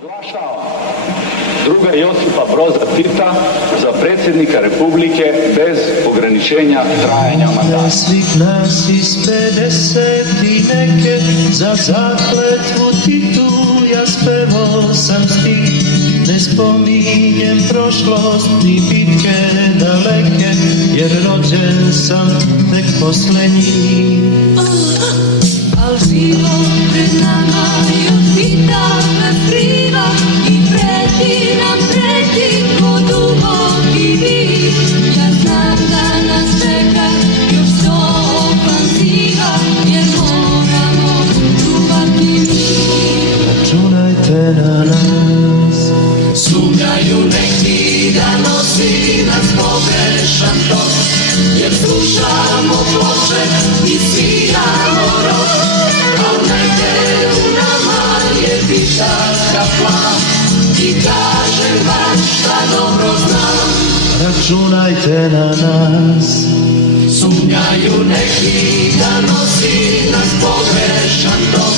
Proglašavam druga Josipa Broza Tita za predsjednika Republike bez ograničenja trajanja mandata. Svih nas iz 50 i neke za zakletvu Titu ja spevao sam stih. Ne spominjem prošlost ni bitke daleke, jer rođen sam tek poslednji. Al život pred nama još Tita nas kriva i preti ko duboki vid. Ja znam da nas čeka još 100 ofanziva, jer moramo čuvati mir. Računajte na nas. Sumnjaju neki da nosi nas pogrešan tok, jer slušamo ploče i sviramo rok, al negde u nama je bitarska plan i kažem vam šta dobro znam. Računajte na nas. Sumnjaju neki da nosi nas pogrešan tok,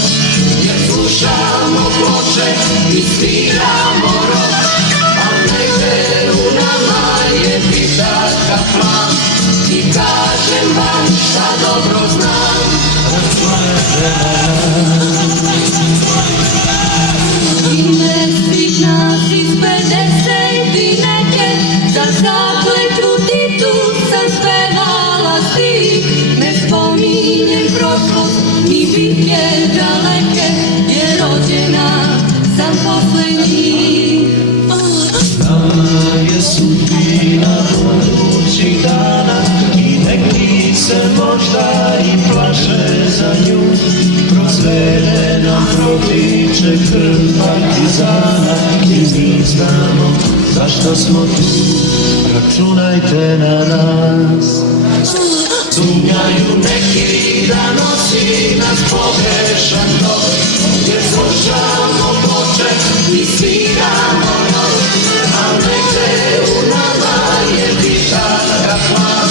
jer slušamo ploče i sviramo rok, al negde u nama je bitarska plan i kažem vam šta dobro znam. Ime svih nas iz 50 i neke za zakletvu Titu sam spevala stih. Ne spominjem prošlost ni bitke daleke, jer rođena sam poslednji. Nama je sudbina budućih dana i neki se možda i plaše za nju. Kroz vene nam protiče krv partizana i mi znamo zašto smo tu. Računajte na nas. Sumnjaju neki da nosi nas pogrešan tok, jer slušamo ploče i sviramo rok, a negde u nama je bitarska plan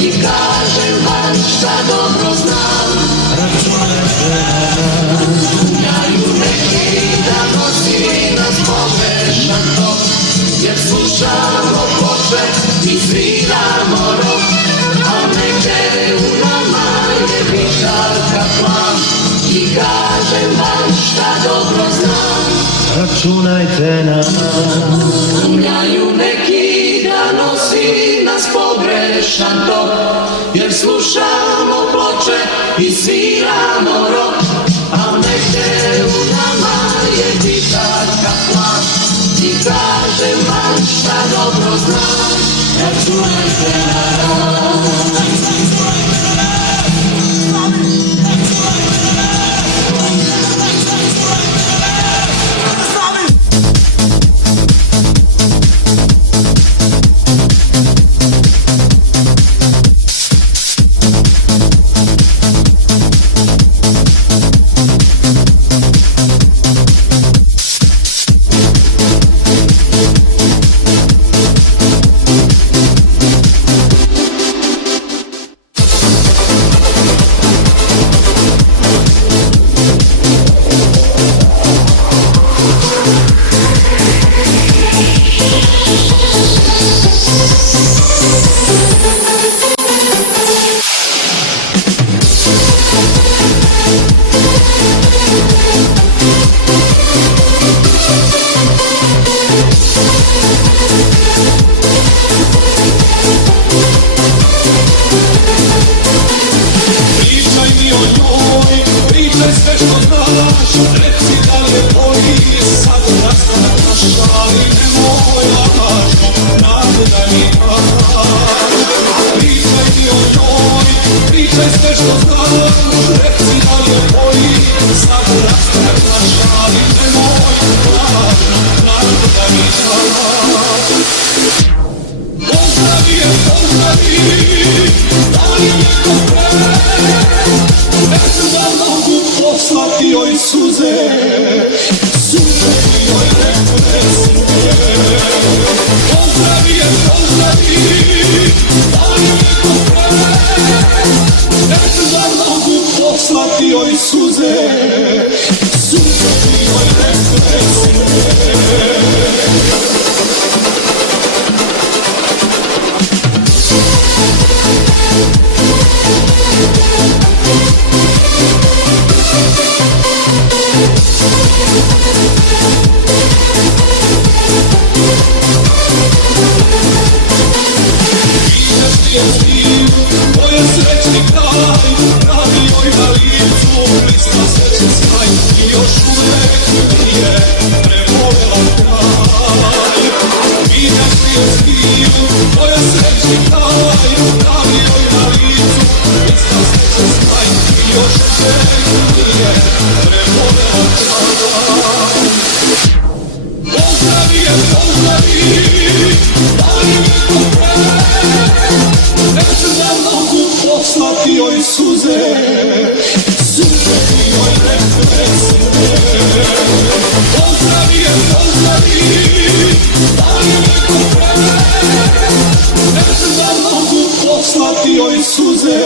i kažem vam šta dobro znam. Sumnjaju neki da nosi nas pogrešan tok, jer slušamo ploče i sviramo rok, a negde u nama je bitarska plan i kažem vam šta dobro znam. Računajte na nas. Sumnjaju neki da nosi nas pogrešan tok, jer slušamo ploče i sviramo rok, a negde u nama je bitarska plan i kažem vam šta dobro znam. Računajte na nas. Moje srećni kraj, pravi joj na licu, bliska sreće sjaj i još uvek nije prevolela kraj. Ideš ti je stiju, moje srećni kraj, pravi joj na licu, bliska sreće sjaj i još uvek nije prevolela kraj. Pozdravi je, pozdravi, dali mi to prele, neću na nogu poslati joj suze, suze ti joj rekle sebe. Pozdravi je, pozdravi, dali mi to prele, neću na nogu poslati joj suze,